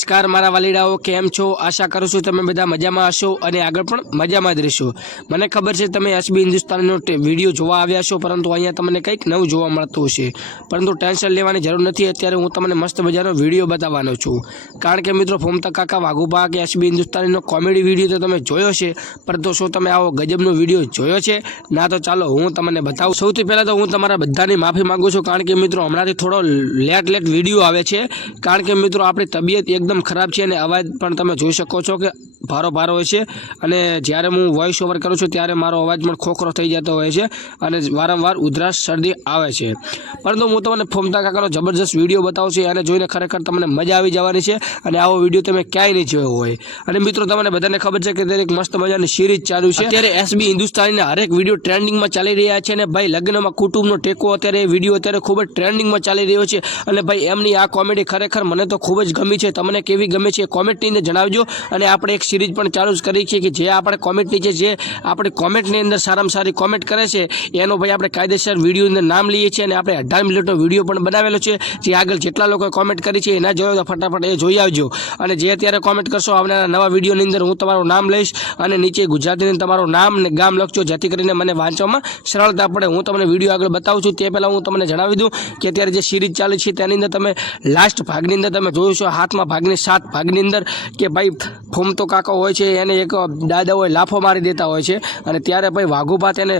નમસ્કાર મારા વાલીડાઓ, કેમ છો? આશા કરું છું તમે બધા મજામાં હશો અને આગળ પણ મજામાં જ રહેશો। મને ખબર છે તમે એસબી હિન્દુસ્તાનનો વિડીયો જોવા આવ્યા છો, પરંતુ અહીંયા તમને કંઈક નવું જોવા મળતું હશે, પરંતુ ટેન્શન લેવાની જરૂર નથી। અત્યારે હું તમને મસ્ત મજાનો વિડીયો બતાવવાનો છું, કારણ કે મિત્રો ફોમતા કાકા વાઘુબા કે એસબી હિન્દુસ્તાનનો કોમેડી વિડીયો તો તમે જોયો છે, પરંતુ શું તમે આવો ગજબનો વિડીયો જોયો છે? ના તો ચાલો હું તમને બતાવું। સૌથી પહેલાં તો હું તમારા બધાની માફી માંગુ છું, કારણ કે મિત્રો હમણાંથી થોડો લેટ વિડીયો આવે છે, કારણ કે મિત્રો આપણી તબિયત એકદમ ખરાબ છે અને અવાજ પણ તમે જોઈ શકો છો કે ભારો હોય છે, અને જ્યારે હું વોઇસ ઓવર કરું છું ત્યારે મારો અવાજ પણ ખોખરો થઈ જતો હોય છે અને વારંવાર ઉધરસ શરદી આવે છે। પરંતુ હું તમને ફોમતા કાકાનો જબરજસ્ત વિડીયો બતાવું છું, અને જોઈને ખરેખર તમને મજા આવી જવાની છે, અને આવો વિડીયો તમે ક્યાંય નહીં જોયો હોય। અને મિત્રો તમને બધાને ખબર છે કે તે એક મસ્ત મજાની સિરીઝ ચાલુ છે। અત્યારે એસબી હિન્દુસ્તાનીના હરેક વિડીયો ટ્રેન્ડિંગમાં ચાલી રહ્યા છે, અને ભાઈ લગ્નમાં કુટુંબનો ટેકો અત્યારે એ વિડીયો અત્યારે ખૂબ જ ટ્રેન્ડિંગમાં ચાલી રહ્યો છે, અને ભાઈ એમની આ કોમેડી ખરેખર મને તો ખૂબ જ ગમી છે। તમને કેવી ગમે છે કોમેન્ટની અંદર જણાવજો। અને આપણે એક સિરીઝ પણ ચાલુ કરી છે કે જે આપણે કોમેન્ટની જે આપણી કોમેન્ટની અંદર સારામાં સારી કોમેન્ટ કરે છે એનો ભાઈ આપણે કાયદેસર વિડીયોની અંદર નામ લઈએ છીએ, અને આપણે 18 મિનિટનો વિડીયો પણ બનાવેલો છે, જે આગળ જેટલા લોકોએ કોમેન્ટ કરી છે એના જોયો તો ફટાફટ એ જોઈ આવજો। અને જે અત્યારે કોમેન્ટ કરશો આવનારા નવા વિડીયોની અંદર હું તમારું નામ લઈશ, અને નીચે ગુજરાતીની તમારું નામ ને ગામ લખજો, જેથી કરીને મને વાંચવામાં સરળતા પડે। હું તમને વિડીયો આગળ બતાવું છું તે પહેલાં હું તમને જણાવી દઉં કે અત્યારે જે સિરીઝ ચાલે છે તેની અંદર તમે લાસ્ટ ભાગની અંદર તમે જોયું છો, હાથમાં ભાગની 7 ભાગની અંદર કે ભાઈ ફોમતો કાકા હોય છે એને એક દાદા હોય લાફો મારી દેતા હોય છે, અને ત્યારે ભાઈ વાઘુબા તેને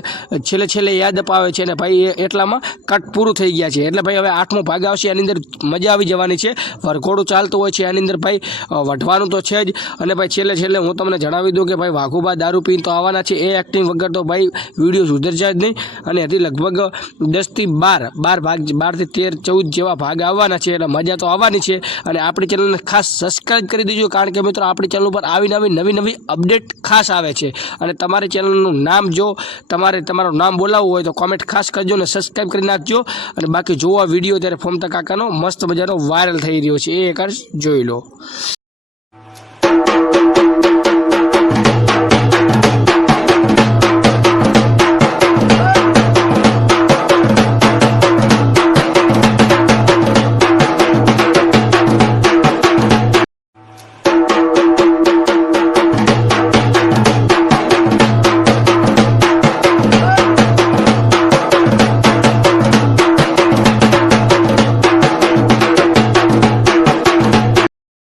છેલ્લે યાદ અપાવે છે, અને ભાઈ એટલામાં કટ પૂરું થઈ ગયા છે। એટલે ભાઈ હવે 8મો ભાગ આવશે, એની અંદર મજા આવી જવાની છે। વરઘોડું ચાલતું હોય છે એની અંદર ભાઈ વઢવાનું તો છે જ, અને ભાઈ છેલ્લે હું તમને જણાવી દઉં કે ભાઈ વાઘુબા દારૂ પીને તો આવવાના છે, એ એક્ટિંગ વગર તો ભાઈ વિડીયો સુધરશે જ નહીં, અને હજી લગભગ 10 થી 12 ભાગ 12 થી 13 14 જેવા ભાગ આવવાના છે, એટલે મજા તો આવવાની છે। અને આપણી ચેનલને ખાસ સબસ્ક્રાઈબ કરી દેજો, કારણ કે મિત્રો આપણી ચેનલ ઉપર નવી અપડેટ ખાસ આવે છે, અને તમારી ચેનલનું નામ જો તમારું નામ બોલાવવું હોય તો કોમેન્ટ ખાસ કરજો અને સબસ્ક્રાઈબ કરી નાખજો। અને બાકી જોવા વિડીયો ત્યારે ફોમતા કાકાનો મસ્ત મજાનો વાયરલ થઈ રહ્યો છે, એ એક જોઈ લો।